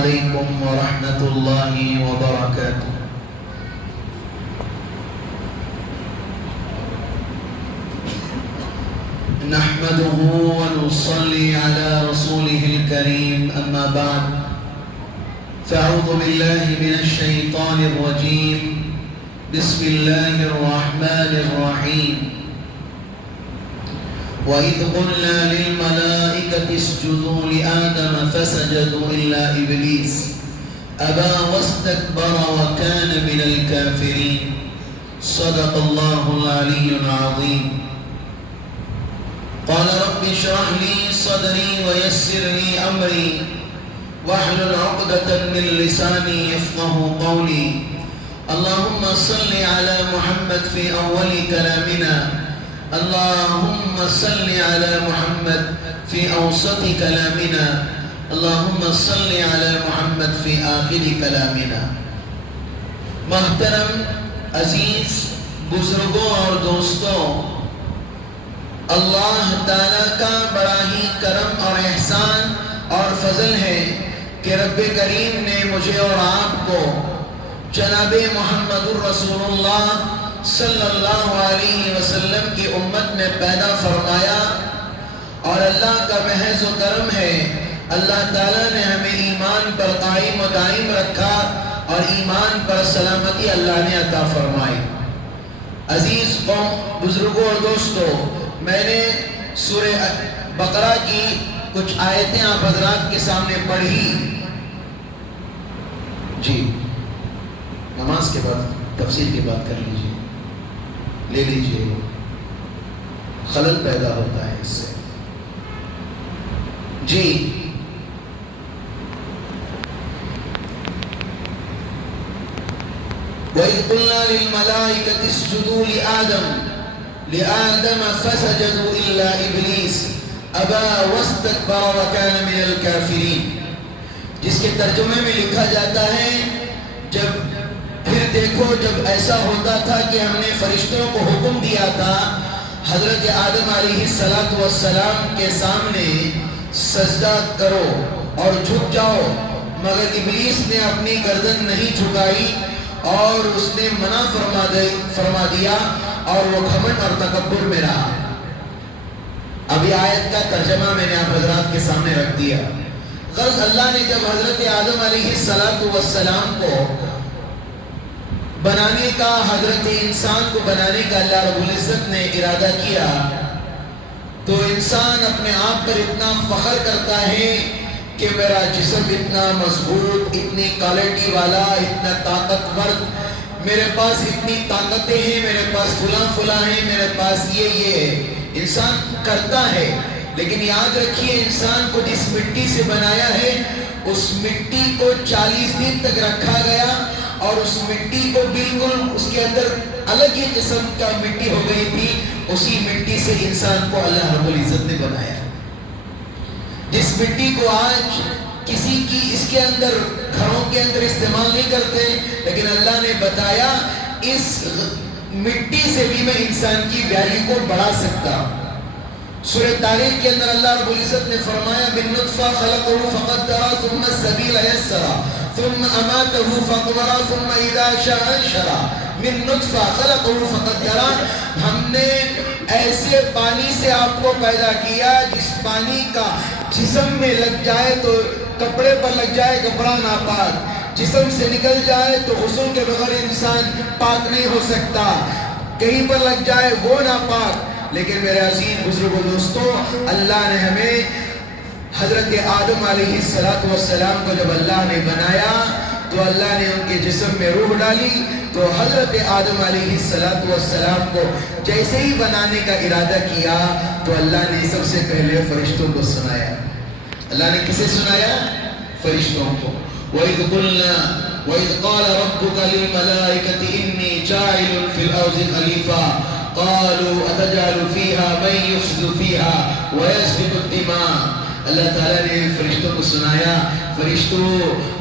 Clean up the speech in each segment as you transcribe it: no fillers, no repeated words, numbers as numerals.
عليكم ورحمة الله وبركاته. نحمده ونصلي على رسوله الكريم، أما بعد، فأعوذ بالله من الشيطان الرجيم. بسم الله الرحمن الرحيم. وإذ قلنا للملائكة اسجدوا لآدم فسجدوا إلا إبليس أبى واستكبر وكان من الكافرين. صدق الله العلي العظيم. قال رب اشرح لي صدري ويسر لي أمري واحلل عقدة من لساني يفقه قولي. اللهم صل على محمد في أول كلامنا، اللهم صل على محمد في أوسط كلامنا، اللهم صل على محمد في آخر كلامنا. محترم عزیز بزرگوں اور دوستوں، اللہ تعالیٰ کا بڑا ہی کرم اور احسان اور فضل ہے کہ رب کریم نے مجھے اور آپ کو جناب محمد الرسول اللہ صلی اللہ علیہ وسلم کی امت میں پیدا فرمایا، اور اللہ کا محض و کرم ہے اللہ تعالیٰ نے ہمیں ایمان پر قائم و دائم رکھا اور ایمان پر سلامتی اللہ نے عطا فرمائی. عزیز قوم، بزرگوں اور دوستوں، میں نے سورہ بقرہ کی کچھ آیتیں آپ حضرات کے سامنے پڑھی. جی نماز کے بعد تفسیر کی بات کر لیجئے، لے لیجئے، خلل پیدا ہوتا ہے اس سے. جی وَإِذْ قُلْنَا لِلْمَلَائِكَةِ اسْجُدُوا لِآدَمَ فَسَجَدُوا إِلَّا إِبْلِيسَ أَبَى وَاسْتَكْبَرَ وَكَانَ مِنَ الْكَافِرِينَ، جس کے ترجمے میں لکھا جاتا ہے پھر دیکھو جب ایسا ہوتا تھا کہ ہم نے فرشتوں کو حکم دیا تھا حضرت آدم علیہ السلام کے سامنے سجدہ کرو اور جھک جاؤ، مگر ابلیس نے اپنی گردن نہیں جھکائی اور اس نے منع فرما دیا اور وہ گھمنڈ اور تکبر میں رہا. اب یہ آیت کا ترجمہ میں نے آپ حضرات کے سامنے رکھ دیا. غرض اللہ نے جب حضرت آدم علیہ السلام کو بنانے کا، حضرت انسان کو بنانے کا اللہ رب العزت نے ارادہ کیا، تو انسان اپنے آپ پر اتنا فخر کرتا ہے کہ میرا جسم اتنا مضبوط، اتنی کوالٹی والا، اتنا طاقتور، میرے پاس اتنی طاقتیں ہیں، میرے پاس فلاں ہیں، میرے پاس یہ ہے. انسان کرتا ہے، لیکن یاد رکھیے انسان کو جس مٹی سے بنایا ہے اس مٹی کو 40 دن تک رکھا گیا اور اس مٹی کو بالکل اس کے اندر الگ ہی قسم کا مٹی ہو گئی تھی. اسی مٹی سے انسان کو اللہ رب العزت نے بنایا. جس مٹی کو آج کسی کی اس کے اندر گھروں کے اندر استعمال نہیں کرتے، لیکن اللہ نے بتایا اس مٹی سے بھی میں انسان کی ویلیو کو بڑھا سکتا. سورہ تاریخ کے اندر اللہ رب العزت نے فرمایا من نطفہ خلقہ فقدرہ ثم السبیل یسرہ ثم اماتہ فقبرہ ثم اذا شاء انشرہ. من نطفہ خلقہ فقدرہ، ہم نے ایسے پانی سے آپ کو پیدا کیا جس پانی کا جسم میں لگ جائے تو کپڑے پر لگ جائے کپڑا ناپاک، جسم سے نکل جائے تو غسل کے بغیر انسان پاک نہیں ہو سکتا، کہیں پر لگ جائے وہ ناپاک. لیکن میرے عزیز بزرگوں دوستوں، اللہ نے ہمیں حضرت آدم علیہ السلام کو جب اللہ نے بنایا تو اللہ نے ان کے جسم میں روح ڈالی. تو حضرت آدم علیہ السلام کو جیسے ہی بنانے کا ارادہ کیا تو اللہ نے سب سے پہلے فرشتوں کو سنایا. اللہ نے کسے سنایا؟ فرشتوں کو. وَإِذْ قَالَ رَبُّكَ لِلْمَلَائِكَةِ إِنِّي جَاعِلٌ فِي الْأَرْضِ خَلِيفَةً قَالُوا أَتَجْعَلُ فِيهَا مَن يُفْسِدُ فِيهَا وَيَسْفِكُ الدِّمَاءَ. اللہ تعالیٰ نے فرشتوں کو سنایا، فرشتوں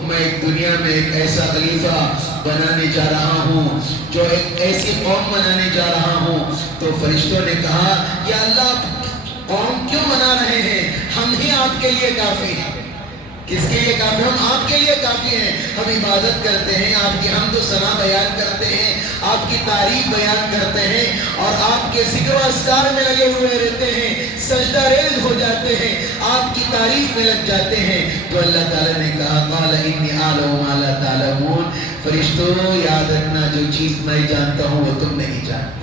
میں ایک دنیا میں ایک ایسا خلیفہ بنانے جا رہا ہوں، جو ایک ایسی قوم بنانے جا رہا ہوں. تو فرشتوں نے کہا یا اللہ قوم کیوں بنا رہے ہیں؟ ہم ہی آپ کے لیے کافی ہیں. کس کے لیے کافی؟ ہم آپ کے لیے کافی ہیں. ہم عبادت کرتے ہیں, آپ کی حمد و ثنا بیان کرتے ہیں, آپ کی تعریف بیان کرتے ہیں اور آپ کے ذکر و اذکار میں لگے ہوئے رہتے ہیں, سجدہ ریز ہو جاتے ہیں, آپ کی تعریف میں لگ جاتے ہیں. تو اللہ تعالیٰ نے کہا قال انی اعلم ما لا تعلمون, فرشتوں یاد رکھنا جو چیز میں جانتا ہوں وہ تم نہیں جانتے,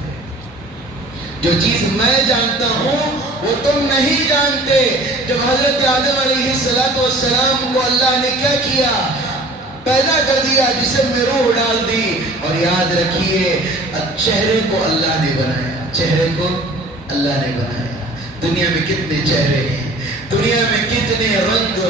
جو چیز میں جانتا ہوں وہ تم نہیں جانتے. جب حضرت آدم علیہ السلام کو اللہ نے کیا کیا, پیدا کر دیا, جسم میں روح ڈال دی. اور یاد رکھیے چہرے کو اللہ نے بنایا, چہرے کو اللہ نے بنایا. دنیا میں کتنے چہرے ہیں, دنیا میں کتنے رنگ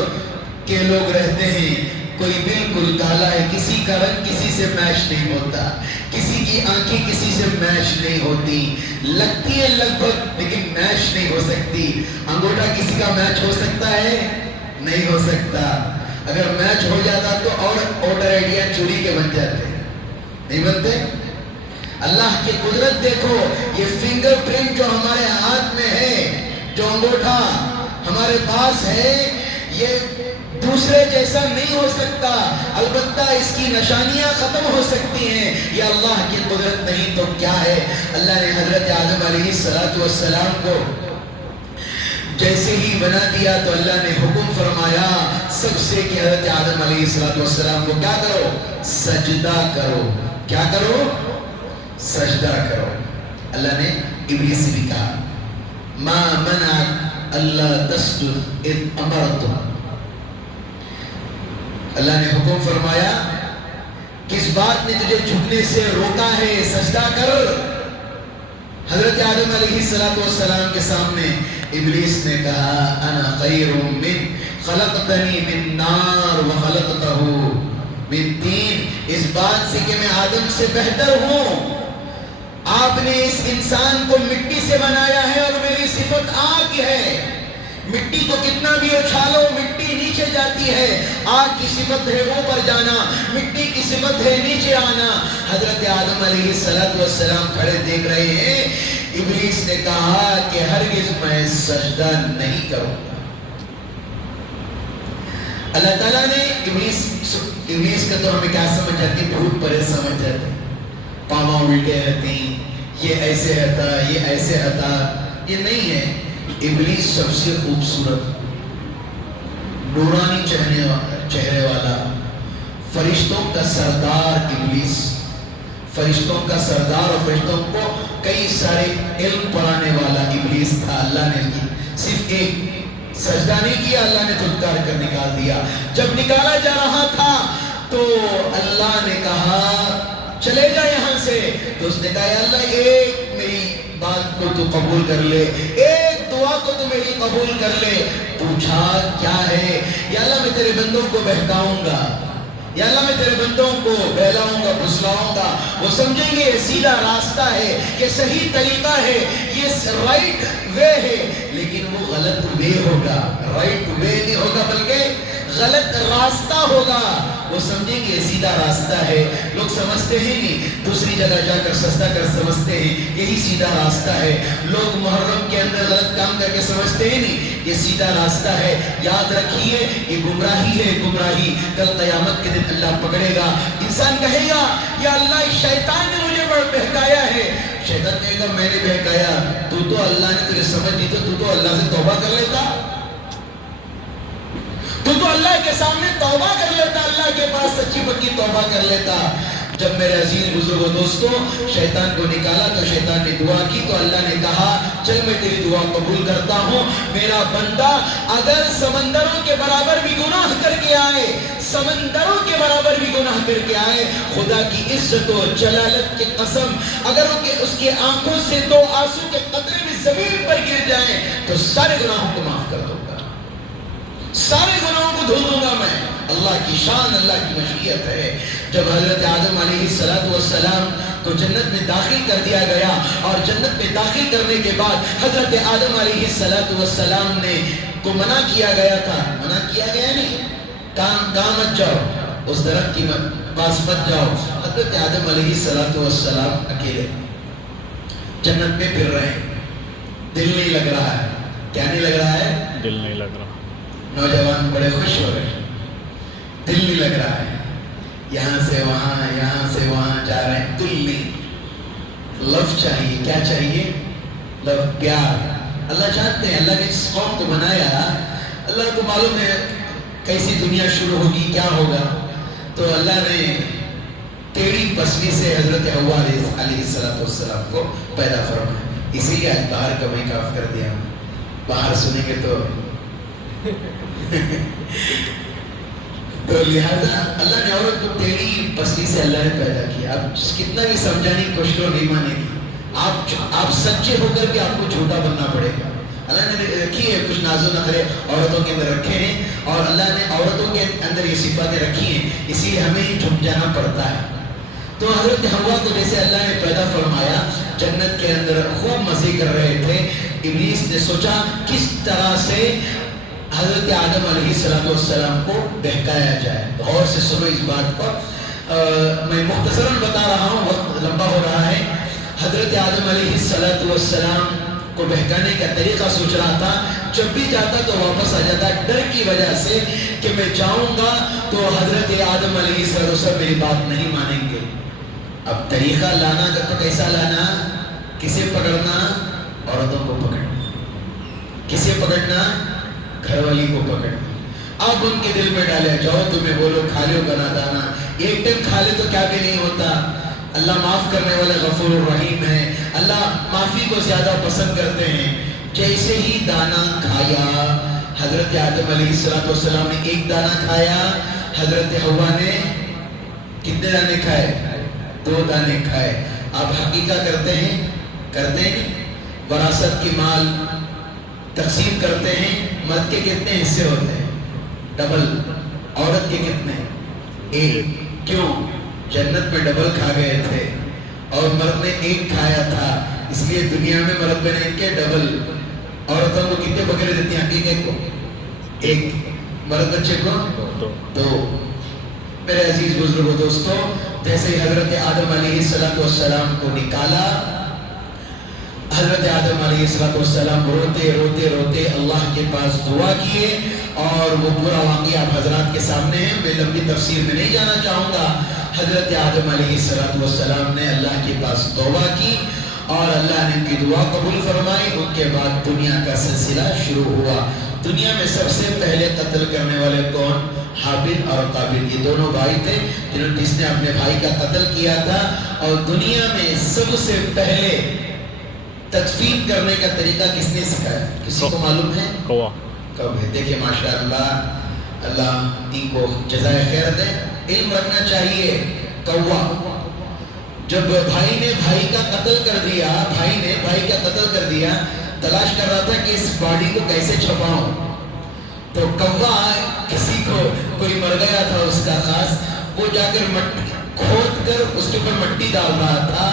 کے لوگ رہتے ہیں. کوئی بالکل کالا ہے, کسی کا رنگ کسی سے میچ نہیں ہوتا, کسی کی آنکھیں کسی سے میچ نہیں ہوتی, لگتی ہے لگ بھگ لیکن میچ نہیں ہو سکتی. انگوٹھا کسی کا میچ ہو سکتا ہے, نہیں ہو سکتا. اگر میچ ہو جاتا تو اور ووٹر آئیڈیا چوری کے بن جاتے, نہیں بنتے. اللہ کی قدرت دیکھو, یہ فنگر پرنٹ جو ہمارے ہاتھ میں ہے, جو انگوٹھا ہمارے پاس ہے, یہ دوسرے جیسا نہیں ہو سکتا. البتہ اس کی نشانیاں ختم ہو سکتی ہیں, یہ اللہ کی قدرت نہیں تو کیا ہے. اللہ نے حضرت آدم علیہ السلام کو جیسے ہی بنا دیا تو اللہ نے حکم فرمایا سب سے کہ حضرت آدم علیہ السلام کو کیا کرو, سجدہ کرو. کیا کرو, سجدہ کرو. اللہ نے ابلیس سے بھی کہا ما منعک اللہ تسجد اذ امرتک, اللہ نے حکم فرمایا کس بات نے تجھے جھکنے سے روکا ہے, سجدہ کر. حضرت آدم علیہ السلام کے سامنے ابلیس نے کہا انا خیر من خلقتنی من نار وخلقتہ من طین, اس بات سے کہ میں آدم سے بہتر ہوں. آپ نے اس انسان کو مٹی سے بنایا ہے اور میری صفت آگ ہے. مٹی کو کتنا بھی اچھالو مٹی نیچے جاتی ہے, آگ کی صفت ہے اوپر جانا, مٹی کی صفت ہے نیچے آنا. حضرت آدم علیہ السلام کھڑے دیکھ رہے ہیں. ابلیس نے کہا کہ ہرگز میں سجدہ نہیں کروں گا. اللہ تعالیٰ نے ابلیس کا تو ہمیں کیا سمجھ جاتی, بھوت پرے سمجھ جاتے, پاؤں الٹے رہتے ہیں, یہ ایسے رہتا, یہ ایسے رہتا. یہ نہیں ہے. ابلیس سب سے خوبصورت, نورانی چہرے والا, فرشتوں کا سردار ابلیس, فرشتوں کا سردار اور فرشتوں کو کئی سارے علم پڑھانے والا ابلیس تھا. اللہ نے صرف ایک سجدہ نہیں کیا, اللہ نے دھتکار کر نکال دیا. جب نکالا جا رہا تھا تو اللہ نے کہا چلے جا یہاں سے. تو اس نے کہا یا اللہ ایک میری بات کو تو قبول کر لے, ایک دعا کو تو میری قبول کر لے. پوچھا کیا ہے, یا اللہ میں تیرے بندوں کو بہکاؤں گا, یا اللہ میں تیرے بندوں کو بہلاؤں گا, پھسلاؤں گا, وہ سمجھیں گے یہ سیدھا راستہ ہے, یہ صحیح طریقہ ہے, یہ رائٹ وے ہے. لیکن وہ غلط وے ہوگا, رائٹ وے نہیں ہوگا بلکہ غلط راستہ ہوگا. وہ سمجھیں گے سیدھا راستہ ہے. لوگ سمجھتے ہیں نہیں, دوسری جگہ جا کر سجدہ کر سمجھتے ہیں یہی سیدھا راستہ ہے. لوگ محرم کے اندر غلط کام کر کے سمجھتے ہیں نہیں یہ سیدھا راستہ ہے. یاد رکھیے یہ گمراہی ہے, گمراہی. کل قیامت کے دن اللہ پکڑے گا. انسان کہے گا یا اللہ شیطان نے مجھے بہکایا ہے. شیطان کہے گا میں نے بہکایا, تو اللہ نے تجھے سمجھ دی تو اللہ سے توبہ کر لیتا, تو اللہ کے سامنے توبہ کر لیتا, اللہ کے پاس سچی پکی توبہ کر لیتا. جب میرے عزیز بزرگوں دوستوں شیطان کو نکالا تو شیطان نے دعا کی تو اللہ نے کہا چل میں تیری دعا قبول کرتا ہوں. میرا بندہ اگر سمندروں کے برابر بھی گناہ کر کے آئے, سمندروں کے برابر بھی گناہ کر کے آئے, خدا کی عزت و جلالت کی قسم اگر اس کے آنکھوں سے 2 آنسو کے قطرے بھی زمین پر گر جائیں تو سارے گناہوں کو معاف کر دوں گا, سارے گناہوں کو دھو دوں گا میں. اللہ کی شان, اللہ کی مشیت ہے. جب حضرت آدم علیہ السلام کو جنت میں داخل کر دیا گیا اور جنت میں داخل کرنے کے بعد حضرت آدم علیہ السلام نے کو منع کیا گیا تھا. منع کیا گیا نہیں, کہاں مت جاؤ, اس درخت کی پاس مت جاؤ. حضرت آدم علیہ السلام اکیلے جنت میں پھر رہے ہیں, دل نہیں لگ رہا ہے. کیا نہیں لگ رہا ہے؟ دل نہیں لگ رہا. نوجوان بڑے خوش ہو رہے ہیں. دل نہیں لگ رہا ہے، یہاں سے وہاں جا رہے ہیں، دل نہیں، لو چاہیے، کیا چاہیے؟ لو، پیار۔ اللہ جانتے ہیں، اللہ نے اس قوم کو بنایا، اللہ کو معلوم ہے کیسی دنیا شروع ہوگی، کیا ہوگا، تو اللہ نے ٹیڑھی پسلی سے حضرت حوا علیہ السلام کو پیدا فرمایا۔ اسی لیے آج باہر کا میں کاف کر دیا، باہر سنیں گے تو لہذا اللہ نے عورت کو ٹیڑھی پسلی سے اللہ نے پیدا کیا۔ اب کتنا بھی سمجھانے کی کوشش کرو نہیں مانے گی، آپ سچے ہو کر کے آپ کو جھوٹا بننا پڑے گا۔ اللہ نے رکھی ہے کچھ ناز و نخرے عورتوں کے اندر رکھے ہیں، اور اللہ نے عورتوں کے اندر یہ صفاتیں رکھی ہیں، اسی لیے ہمیں ہی جھک جانا پڑتا ہے۔ تو حضرت حوا کو جیسے اللہ نے پیدا فرمایا، جنت کے اندر خوب مزے کر رہے تھے، ابلیس نے سوچا کس طرح سے حضرت آدم علیہ السلام کو بہکایا جائے۔ غور سے سنو اس بات کو، میں مختصراً بتا رہا ہوں، وقت لمبا ہو رہا ہے۔ حضرت آدم علیہ السلام کو بہکانے کا طریقہ سوچ رہا تھا، جب بھی جاتا تو واپس آ جاتا، ڈر کی وجہ سے کہ میں جاؤں گا تو حضرت آدم علیہ السلام میری بات نہیں مانیں گے۔ اب طریقہ لانا تو کیسا لانا؟ کسے پکڑنا؟ عورتوں کو پکڑنا۔ کسے پکڑنا؟ گھر والی کو پکڑنا۔ اب ان کے دل میں ڈالے، جاؤ تمہیں بولو کھا لو بنا دانا، ایک ٹائم کھا لے تو کیا بھی نہیں ہوتا۔ اللہ معاف کرنے والے غفور الرحیم ہے، اللہ معافی کو زیادہ پسند کرتے ہیں۔ جیسے ہی دانا کھایا، حضرت آدم علیہ السلام نے ایک دانا کھایا، حضرت حوا نے کتنے دانے کھائے؟ 2 دانے کھائے۔ آپ حقیقہ کرتے ہیں وراثت کی مال تقسیم کرتے ہیں، مرد کے کتنے حصے ہوتے ہیں؟ ڈبل۔ عورت کے کتنے؟ 1۔ کیوں؟ جنت میں ڈبل کھا گئے تھے اور مرد نے 1 کھایا تھا، اس لیے دنیا میں مرد بنے کے ڈبل۔ عورتوں کو کتنے بکرے دیتی ہیں عقیقے کو؟ 1۔ مرد بچے کو 2۔ میرے عزیز بزرگوں دوستو، جیسے حضرت آدم علیہ السلام کو نکالا، حضرت آدم علیہ السلام روتے اللہ کے پاس دعا کیے، اور وہ پورا واقعہ آپ حضرات کے سامنے ہے، میں لمبی تفسیر میں نہیں جانا چاہوں گا۔ حضرت آدم علیہ السلام نے اللہ کے پاس توبہ کی اور اللہ نے ان کی دعا قبول فرمائی۔ ان کے بعد دنیا کا سلسلہ شروع ہوا۔ دنیا میں سب سے پہلے قتل کرنے والے کون؟ حابیل اور قابیل، یہ دونوں بھائی تھے جس نے اپنے بھائی کا قتل کیا تھا۔ اور دنیا میں سب سے پہلے تدفین کرنے کا طریقہ کس نے سکھایا؟ کسی کو معلوم ہے؟ کب ہے؟ دیکھیں ماشاءاللہ، اللہ ان کو جزائے خیر دے، علم رکھنا چاہیے۔ کوا، جب بھائی نے بھائی کا قتل کر دیا، تلاش کر رہا تھا کہ اس باڈی کو کیسے چھپاؤں، تو کوا کسی کو کوئی مر گیا تھا اس کا خاص، وہ جا کر کھود کر اس کے اوپر مٹی ڈال رہا تھا۔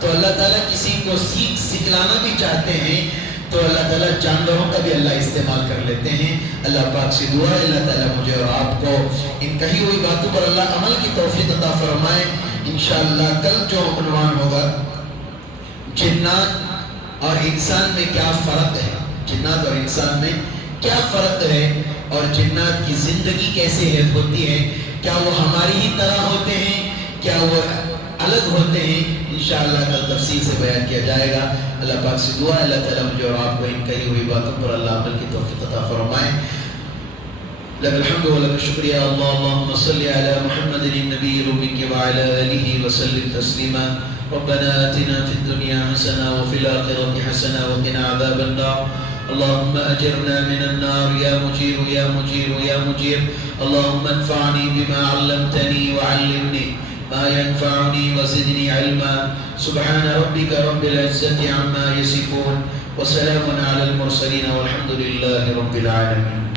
تو اللہ تعالیٰ کسی کو سیکھ سکھلانا بھی چاہتے ہیں تو اللہ تعالیٰ جانوروں کا بھی اللہ استعمال کر لیتے ہیں۔ اللہ پاک سے دعا ہے اللہ تعالیٰ مجھے اور آپ کو ان کہی ہوئی باتوں پر اللہ عمل کی توفیق عطا فرمائے۔ انشاءاللہ کل جو عنوان ہوگا، جنات اور انسان میں کیا فرق ہے، جنات اور انسان میں کیا فرق ہے، اور جنات کی زندگی کیسے ہوتی ہے، کیا وہ ہماری ہی طرح ہوتے ہیں، کیا وہ الگ ہوتے ہیں، انشاءاللہ کل تفصیل سے بیان کیا جائے گا۔ اللہ پاک سے دعا ہے اللہ تعالیٰ مجھے اور آپ کو ان کہی ہوئی باتوں پر اللہ عمل کی توفیق عطا فرمائے۔ لك الحمد ولك الشكر يا الله، اللهم صل على محمد النبي الأمي وعلى آله وسلم تسليما۔ ربنا آتنا في الدنيا حسنة وفي الآخرة حسنة وقنا عذاب النار، اللهم أجرنا من النار يا مجير يا مجير يا مجير، اللهم انفعني بما علمتني وعلمني ما ينفعني وزدني علما، سبحان ربك رب العزة عما يصفون وسلام على المرسلين والحمد لله رب العالمين۔